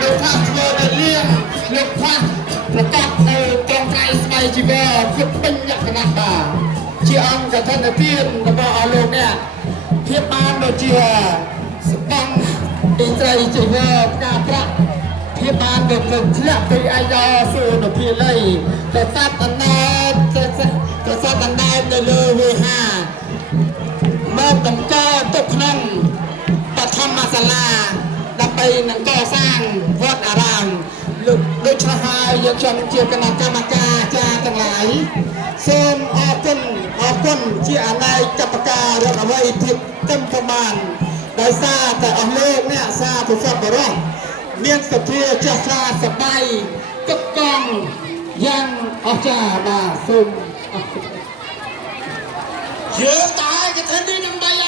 លោកថាធ្វើនៅលៀងលោកថាប្រកាសនៅកងក្រៃស្បៃជីវរភាពពេញលក្ខណៈបាទជាអង្គកថានទានរបស់អស់លោកនេះភាពបានដូចជាស្បង់អ៊ីត្រីជីវរផ្កាប្រាក់ភាពបានដូចនឹងធ្លាក់ពីអាយ៉ាសួរនៅភាលីទៅសត្វអណ្ដែតទៅសត្វអណ្ដែតនៅលើវិហារមកបង្កទុកក្នុងបឋមសាលាដើម្បីនឹងកសាងវត្តអារាមលោកដូចឆ្លហើយយកខ្ញុំជាគណៈកម្មការចាទាំងឡាយសូមអរគុណជាអនាគតការរដ្ឋអ្វីភាពចំប្រមាណដោយសារតែអស់លោកអ្នកសាធុសពរោះមានសទ្ធាចេះថាសបាយទឹកកង់យ៉ាងអស្ចារ្យបាទសូមយើងតែកថានេះដើម្បី